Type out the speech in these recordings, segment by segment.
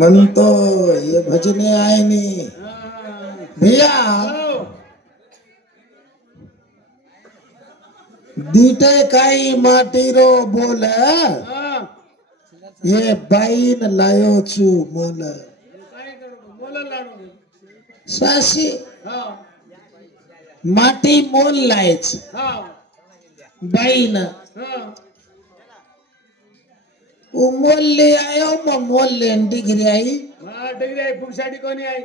मन तो ये भजने आए नहीं भैया दीटे काई माटी रो बोल ये बाईन लायो छू मोल सासी माटी मोल लाए बाईन वो मोल ले आयो मोल ले डिग्री आई पुरुषाटी कोणी आई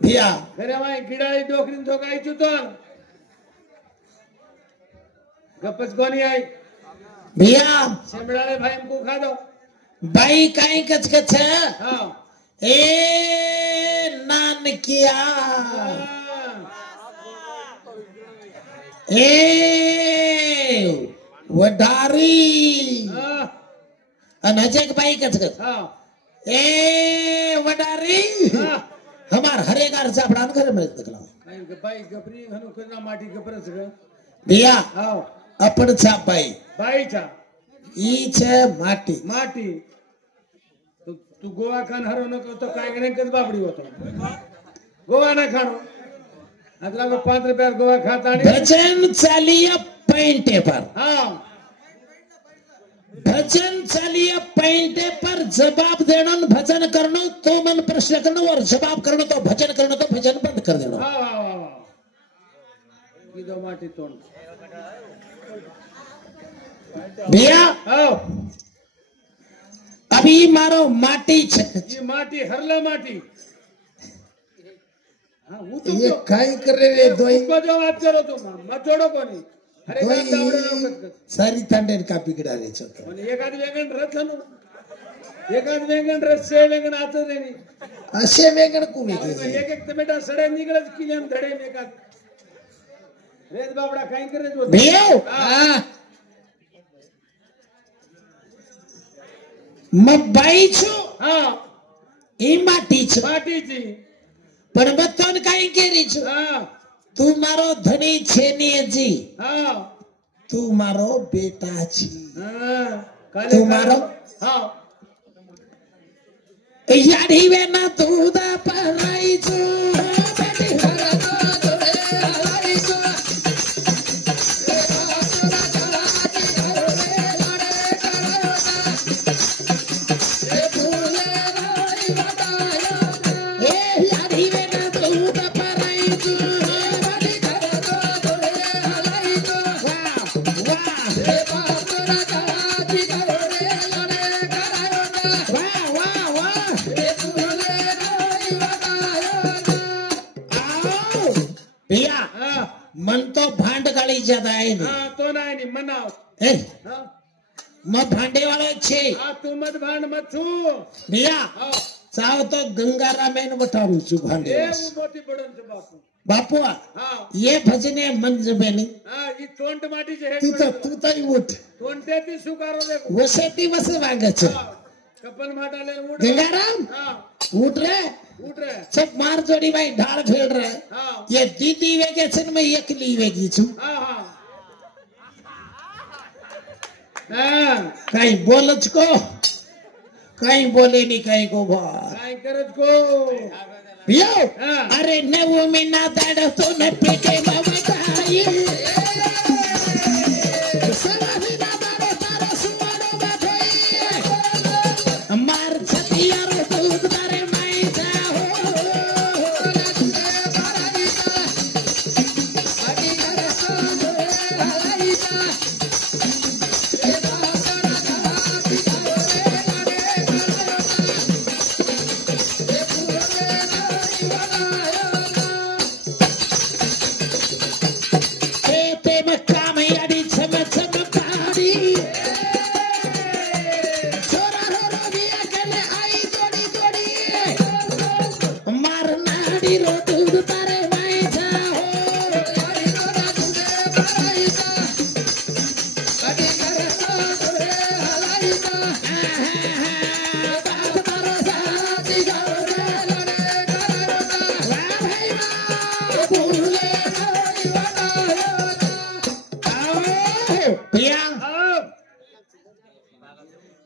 भैया खरे माय गिडाळी डोकरीन धोकाई चुतोन गप्पच कोणी आई भैया शेमडाळे भाई को खा दो बाई काई कच कच हां ए नानकिया ए वडारी अनजक बाई कच कच ए वडारी हमार हरेगार चापडान घर में देखला बाई गपरी हनु करना माटी गपरच ग भैया हां अपन छा बाई बाईचा ई छे माटी माटी तू गोवा खान हरो नको तो काय गणे कद बाबडी होतो गोवा ना खाणो अगला 5 रुपया गोवा खाता आणि भजन चालिया पैंटे पर हां भजन चालिया पैंटे पर जवाब देना भजन करना तो मन प्रश्न करना और जवाब करना तो भजन बंद कर देना हां वाह वाह वाह की दो माटी तोंड भैया हां अभी मारो माटी ये माटी हरला माटी हां वो तो ये काई करे रे दोई को जो बात करो तुम मत जोड़ो कोनी अरे का दावडे नको सारी तांडेर का बिगड़ा रे छतो पण एखाद वेगण रथ नो एखाद वेगण रथ से वेगण आच रेनी असे वेगण को वेगे एक एक टमेटा सडे निगळच किल्यान धडे एखाद रेत बाबडा काय करे जो भैया हां म बाई छु हां ई माटी छु माटीची पण बतोन काई केरी छु हां तू मारो धनी छेनी जी हां तू मारो बेटा छी हां तू मारो हां याडी वेना तू दा पराई छु बेटी हरा तो रे हराई छु मन तो भांड गाड़ी ज्यादा है नहीं हां तो नाही मनाव ए हां म भांडे वालो छे हां तू मत भांड मत छू भैया हां चाहो तो गंगारा में बटारू छु भांडे ए मोती बडन छ बापू बापू हां ये भजने मन जबेनी हां ई तोंड माटी जे तू तो उठ तोंडते ती सुकारो देखो वसे दिवस वांगच कपल माटाले उठ गंगाराम हां उठ रे सब मार जोड़ी भाई ढाल खेल रहे हां ये दीदी वेकेशन में एकली वेगी छु हां हां हां कहीं बोलच को कहीं बोले नहीं कहीं को बात काय करत को यो हां अरे नेवु मीना दाड़ तो ने पीके मवताई सवाना दाड़ तारा सुवानो बाथई मार छतिया रो दूध मारे माई जाओ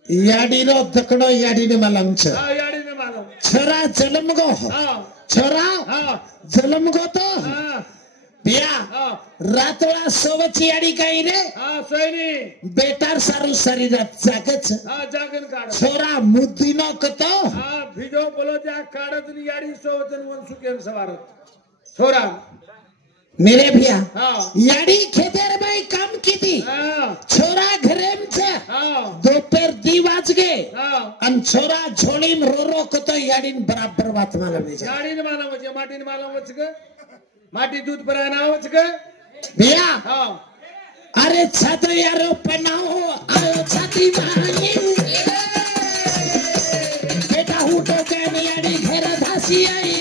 याडीनो दकड़ो याडीने मालूम छे हाँ याडी ने मालूम छोरा जन्म गो हाँ छोरा हाँ जन्म गो तो हाँ बिया हाँ रातोळा सोबत याडी काही रे हाँ सोयनी बेटार सारू शरीरात जागच हाँ जागन काढ छोरा मुद्दीनो कतो हाँ भिजो बोलो त्या काढत नि याडी सोवतन वन सुकेन सवारत छोरा मेरे भैया हाँ याडी खेतेर बाई काम कीती हाँ छोरा घरेम छे हाँ दोपहर 2 वाज गए हाँ अन छोरा झोलीम रो रो कतो याडीन बराबर बात मालूम छे याडी ने मालूम वच माटी ने मालूम वच के माटी दूध पर आना वच के भैया हाँ अरे छातो यारो पनाओ आयो छाती माई बेटा हुटो के याडी घर धासी आई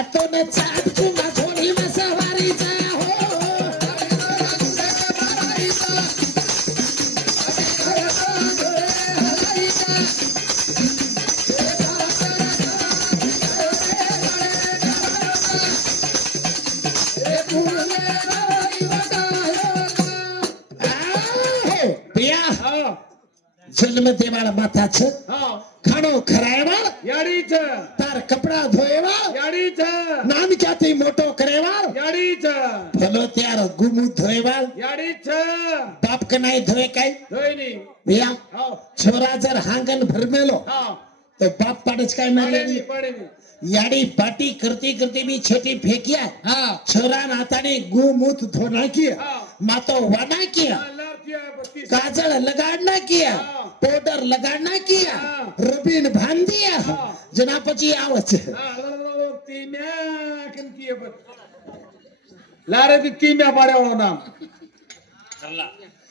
अतो ने चाट चुंगा झोली में सवारी जा हो भैया हाँ जन्म देवाला माथा छे हाँ खानो खरायवा याडी छ तार कपड़ा धोएवा याडी छ नान क्याती मोटो करेवा याडी छ भलो त्यार गुमु धोएवा याडी छ बाप कनाई धोए काई सोयनी भैया हाँ छोरा जर हांगन भरमेलो हाँ तो बाप पाडच काय मारे पडेनी याडी पाटी करती करती भी छेटी फेंकिया हाँ छोरा नाताने गु मुत धोना किया हाँ मातो वाना किया लारतिया 32 काजल लगाड़ना किया हाँ। पाउडर लगाड़ना किया हाँ। रबीन बांध दिया हाँ। जना पची आवच तीम्या कन किए लारे ती तीम्या पाड़े वाला नाम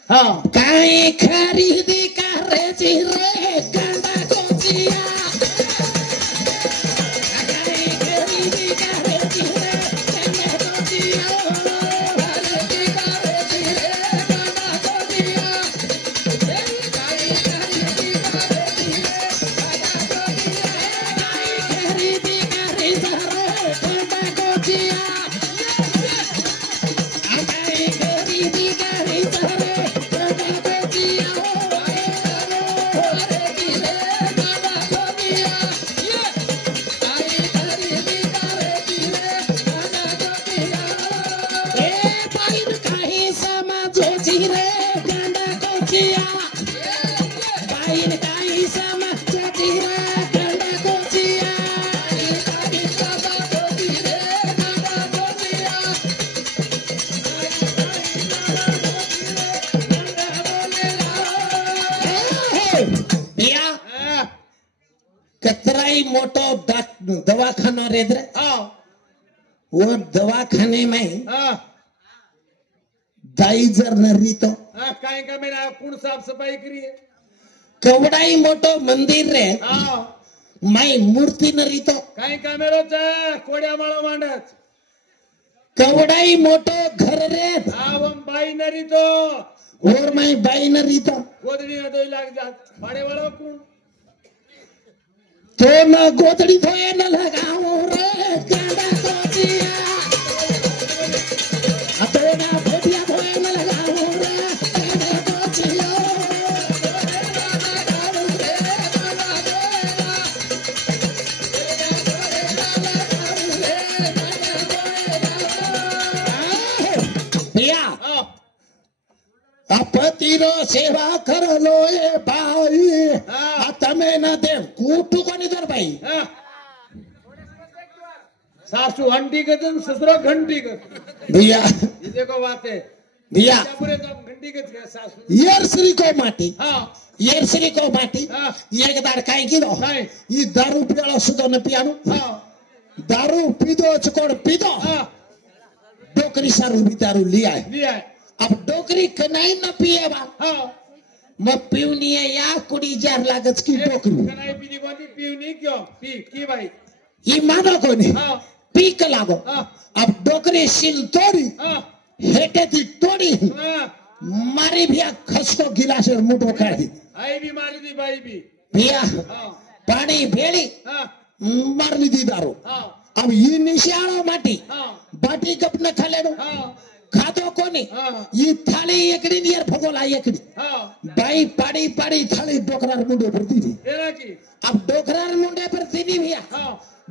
हाँ काई खरीदी करे चिरे कंडा कोचिया काई खरीदी करे चिरे कंडा कोचिया खरीदी करे चिरे कंडा कोचिया काई खरीदी करे चिरे कंडा कोचिया काई खरीदी करे चिरे कंडा कोचिया काई खरीदी करे चिरे कतराई मोटो दवाखाना रेद्र हाँ वो दवाखाने में हाँ दाई जर न रीतो हाँ काई का मेरा कौन साफ सफाई करिए कवड़ाई मोटो मंदिर रे हाँ माई मूर्ति न रीतो काई का मेरो चा कोड्या माळो मांडत कवड़ाई मोटो घर रे हाँ वम बाई नरी तो और माई बाई न रीतो गोदड़ी न दोई लाग जात पाड़े वाला कौन तो न गोदड़ी धोए न लगाओ रे कांडा कोचिया तो न फोटिया धोए न लगाओ रे कांडा कोचिया भैया हाँ अपतीरो सेवा कर लो ए भाई हाँ। तमे न दे कूटू कोनी दर भाई हाँ सासू घंटी के दिन ससुरा घंटी के भैया ये देखो बात है भैया क्या बोले तो घंटी के सासू येर श्री को माटी हाँ येर श्री को माटी हाँ एक दार काई की दो नहीं ये दारू पियालो सुदो न पियानो हाँ दारू पीदो चकोड़ पीदो हाँ डोकरी सारू भी दारू लिया है लिया है अब डोकरी कनाई न पिएवा हाँ मैं पीवनी है या कुड़ी जार लागत की डोकरी कनाई पीनी कौन थी पीवनी क्यों पी की भाई ये मानो को नहीं हाँ पी के लागो हाँ अब डोकरी सिल तोड़ी हाँ हेटे थी तोड़ी हाँ मारी भी खसको गिलास और मुठो खाड़ी आई भी मारी थी भाई भी भैया हाँ पानी भेड़ी हाँ मारनी दी दारू हाँ अब ये निशाड़ो माटी हाँ बाटी कप न खा लेनो हाँ खातो कोणी ही थाळी एकडी नियर भगोला एकडी बाई पाड़ी पाड़ी थाली डोकरार मुंडे पर दी थी अब डोकरार मुंडे पर दीदी भैया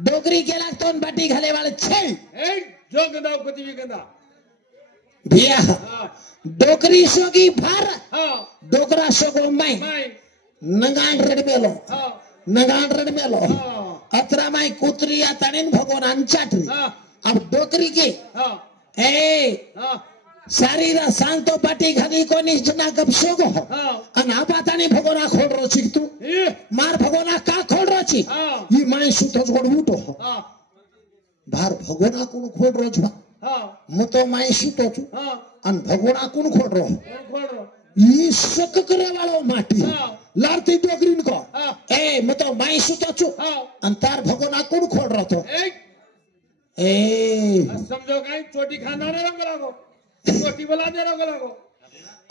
डोकरी के लागतोन बाटी घाले वाले छे जो गंदा कुछ भी गंदा भैया डोकरी सोगी भार डोकरा सोगो माई नगान रेड मेलो अतरा माई कुतरी आताने भगवान अंचाटरी अब डोकरी के सारीरा सांगतो पाटी घाली कोनी जना गप सोगो अन आपातानी भगोना खोल रोची तू मार भगोना का खोल रोची ई माई सुतो जोड उठो भार भगोना कोण खोल रोजवा मु तो माई सुतो छु अन भगोना कोण खोल रो ई सक करे वालो माटी लारती डोकरीन को मु तो माई सुतो छु अन तार भगोना कोण खोल रो तो समझो कहीं चोटी खाना रे रंग लागो चोटी बोला दे रंग लागो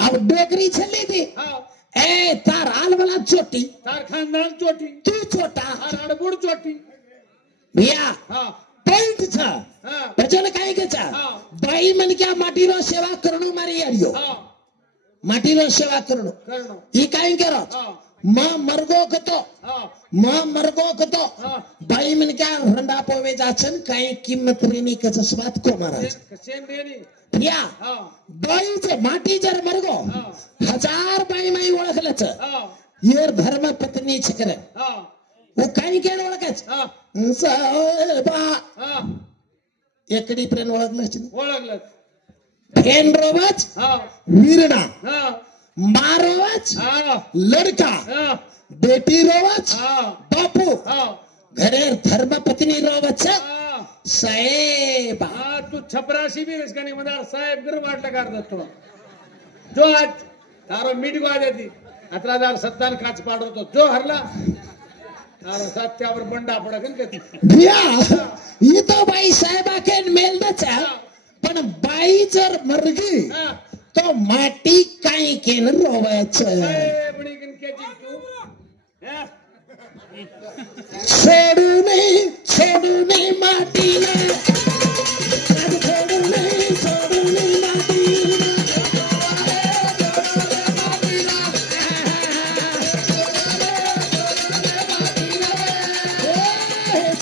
अब डोकरी छली थी तार आल वाला चोटी तार खानदान चोटी तू छोटा और अड़बुड़ चोटी भैया पॉइंट था भजन काहे के चा बाई मन क्या माटी रो सेवा करणो मारी आरियो माटी रो सेवा करणो ई काहे केरो मां मरगो कतो बाई मन क्या रंडा पोवे जाचन काई किंमत रेनी कचस बात को महाराज सेम रेनी भैया बाई जे माटी जर मरगो 1000 बाई माई ओळखलच येर धर्म पत्नी छकरे वो काई केन ओळखच साहेबा एकडी प्रेन ओळखलच फेन रोवच वीरणा मारोवच लड़का बेटी रोवच बापू घरेर धर्म पत्नी रोवच साहेब तू छपराशी भी इसका नहीं मदार साहेब घर वाटला करतो जो आज तारो मीट गो आदी 18070 काच पाडतो जो हरला तारो सत्यावर बंडा पडकन के भैया ये तो बाई साहेबा के मेल दच पण बाई जर मरगी तो माटी काई केन रोवच छोड़ू नहीं माटी ने छोड़ू नहीं माटी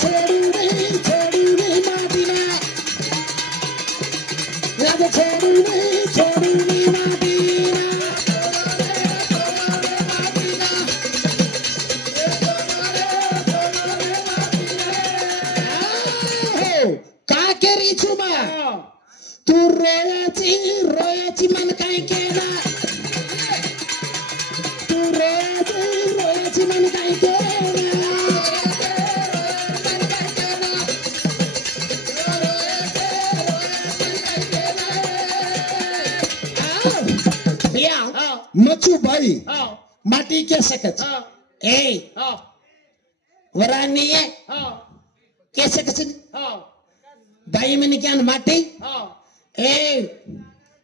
छोड़ू नहीं माटी ने छोड़ू नहीं माटी का केरी छुमा तू रोयाची मन काय केला तू रोयाची मन काय केला भैया मचू भाई माटी के सकच वरानी है कैसे कैसे बाई में क्या माटी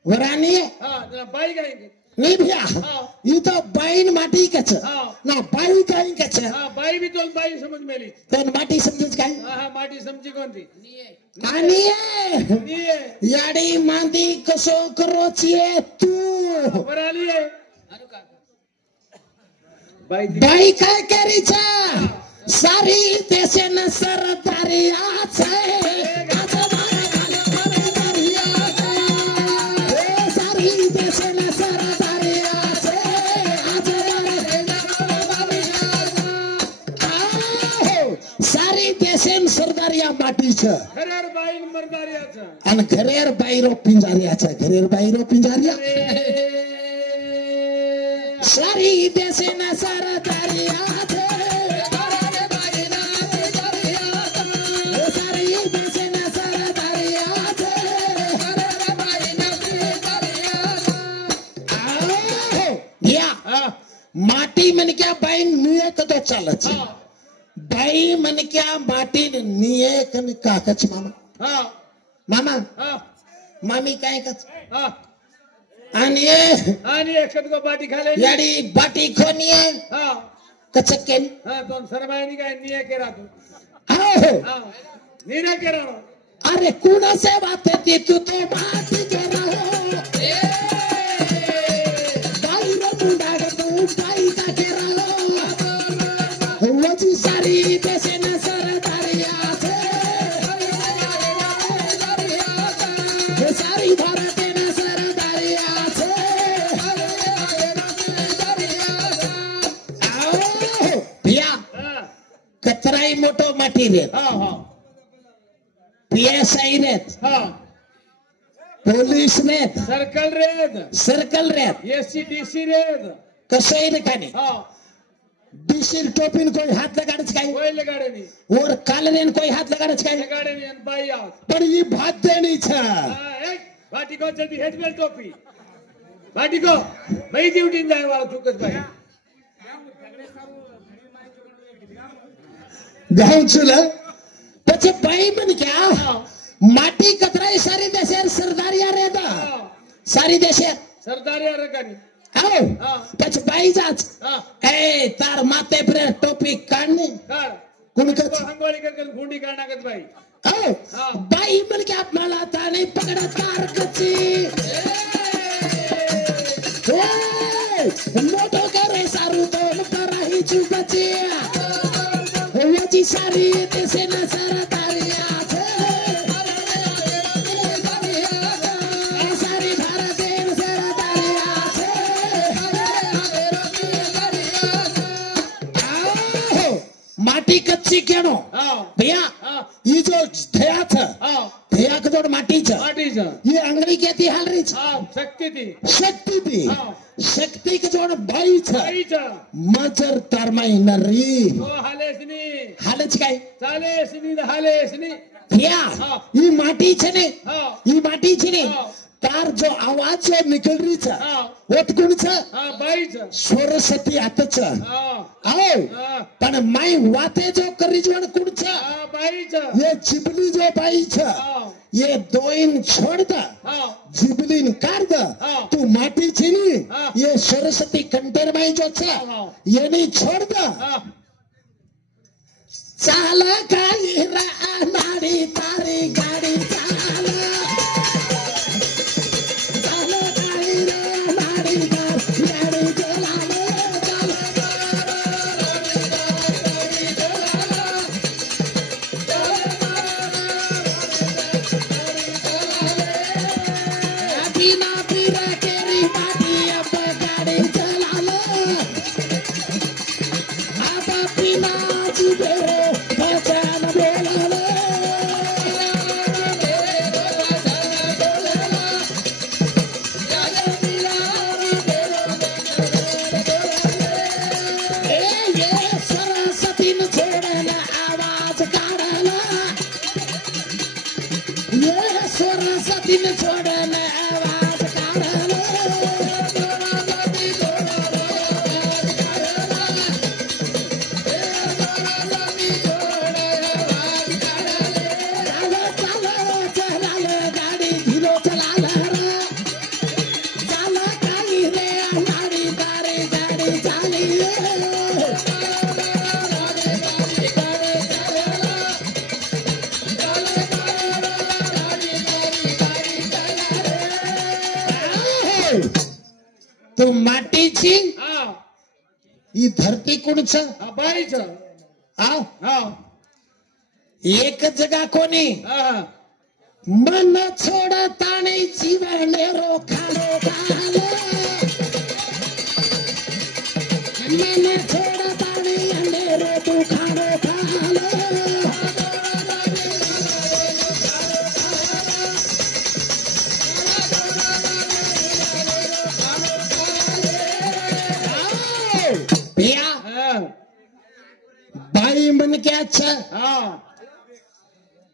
वरानी है बाई गाएंगे नहीं भैया ये तो बाई माटी कच ना बाई काई कच बाई भी तो बाई समझ में ली तो माटी समझ काई माटी समझी कौन थी आनी है याडी मांदी कसो करोचिए तू वराली है बाई काय करी छा सारी देशे न सरदारी आछे सारी देशे न सरदारी आछे सारी देशे न सरदारिया माटी छे घरेर बाई मरदारिया छे अन घरेर बाईरो पिंजारिया छे घरेर बाईरो पिंजारिया सारी देशे न सरदारिया छे माटी मन क्या बाई निये कदो चालच बाई मन क्या माटी निये कन काकच मामा मामा मामी काय कच आणि एकत को बाटी खाले याडी बाटी खोनिये कचके तो सरबाईनी काय निये केरा तू आओ नीने केरा अरे कुणा से बात थी तू तो माटी के रहो पार्टी रेत हा हा PSI रेत हा पोलीस रेत सर्कल रेत सर्कल रेत SCDC रेत कसं आहे रे खाने हा डीसी टोपीन कोई हाथ लगाड़च काय कोई लगाड़े नहीं और कालरेन कोई हाथ लगाड़च काय लगाड़े नहीं बाई आओ पण ही भात देणी छ भाटी को जल्दी हेड बेल्ट टोपी भाटी को भाई ड्यूटी जाए वाला चुकस भाई गाँव चुला પછી ભાઈ મને કે માટી કતરાય સારી દેશે સરદારિયા રેતા સારી દેશે सरदारिया रकानी આવો હા પછી ભાઈ જાચ હા એ તાર માથે પર ટોપી કાઢને काढ કોણ तो કચ हंगोळी कर गुंडी काढणार भाई આવો હા ભાઈ મને કે આપ માલા તાને પકડા તાર કચી એ મોટો કરે સારું તો કરાહી ચુપચી હોજી સારી દેશે ના સરદારિયા છે એ સારી ભારત દેવ સરદારિયા છે આવો માટી કચ્ચી કેણો હા ભैया હા ये जो धया था હા धया का जोड़ माटी था माटी जा ये अंग्रेजी कहती हाल रही हा शक्ती ती शक्ति थी हाँ। शक्ति का जोड़ भाई था बाई जा मजर तारमाई नरी तो हालेसनी हालच काय चालेसनी हालेसनी भैया हाँ। ये माटी छे ने हा ये माटी छे ने हाँ। तार जो आवाज जो निकल रही था हा वत कोण छ हा बाई जा सरस्वती आत छ हा आओ हा पण माई वाते जो करी जोड़ कोण छ हा बाई जा ये चिपली जो बाई छ हा ये दोइन छोड़ दा हा जिबलीन कार दा हाँ। तू माटी छीनी हाँ। ये सरस्वती कंटेर में जो छे हाँ। ये नहीं छोड़ दा हा चाला काही नाडी तारी गाडी चाला चाला काही नाडी गाडी चलाले बिना पीरा केरी माटी अब गाड़ी चलाले अब बिना जुबेरो पहचान बोलाले ये सरस्वती न छोड़ना आवाज काढ़ला ये सरस्वती न छोड़ना आवाज काढ़ला चलो चलो चलाले गाड़ी धीरो चलाले रे चलो काली रे गाड़ी गाड़ी गाड़ी चाली तू माटी छी हा ई धरती कोण छ हा बाई जा आ हा एक जगा कोणी हा मन छोड़ ताणे जीवन रो खालो खालो मन छोड़ ताणे अंधेरो तू खालो खालो भैया हा बाई मन क्या अच्छा हा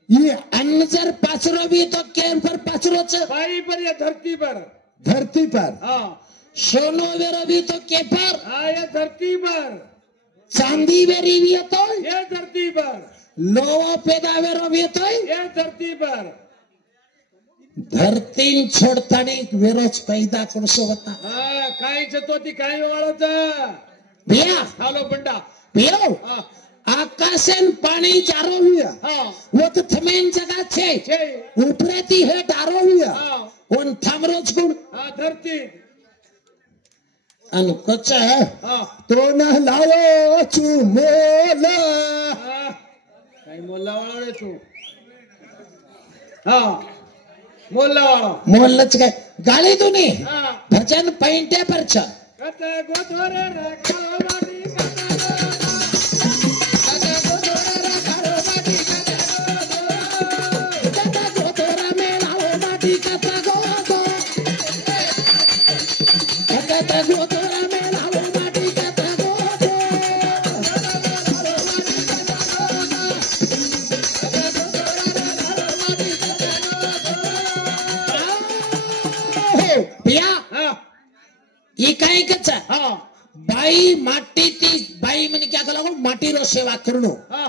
ये अन्न जर पाचरो भी तो केम पर पाचरो छ बाई पर या धरती पर धरती पर हा सोनो वेरो भी तो के पर हा ये धरती पर चांदी वेरी भी तो ये धरती पर लोहो पैदा वेरो भी तो ये धरती पर धरती छोड़तानी वेरोच पैदा कोण सोबता हा काही तो ती काही वाळत भैया खालो बंडा भैया हा आकाशन पानी चारो हुआ हा वो तो थमेन जगह छे छे उपरेती है डारो हुआ हा उन थमरोज गुण हा धरती अन कच्चा हा तो न लायो चुमेला हा काही मोल्ला वाळा रे तू हा मोल्ला वाळा मोहल्लच काय गाली दुनी हा भजन पैंटे पर छ कते गोधोरे रे काळो माटी कते बाई माटी ती बाई मैंने क्या कहा माटी रो सेवा करनो हाँ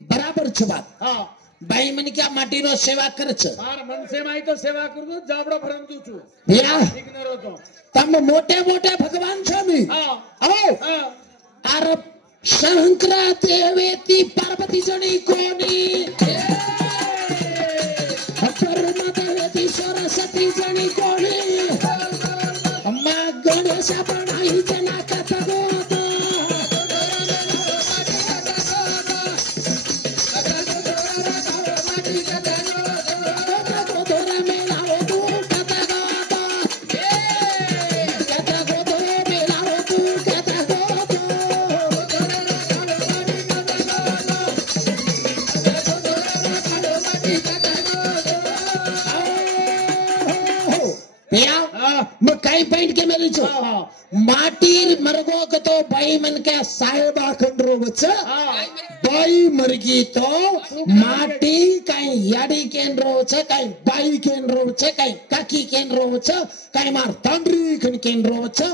बराबर छ बात हाँ बाई मैंने क्या माटी रो सेवा कर छ मार मन से माई तो सेवा कर दो जाबड़ो भरम दू छु भैया इग्नोर हो तो तम मोटे मोटे भगवान छो मी हाँ आओ हाँ आर शंकरा देवेती पार्वती जनी कोनी परमा देवेती सरस्वती जनी कोनी अम्मा गणेश बनाई जना कथा गोतो मैं कई पॉइंट के मेरी छो माटीर मरगो के तो बाई मन के साहेबा खंडरो बच्च बाई मरगी तो माटी कई याडी केंद्रो छ कई बाई केंद्रो छ कई काकी केंद्रो छ कई मार तंद्री खन केंद्रो छ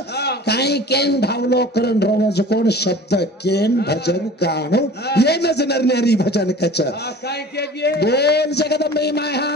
कई केन भावलो करन रोज कोण शब्द केन भजन गाणो ये नजर नरनेरी भजन कच काय के बोल जगदंबे माया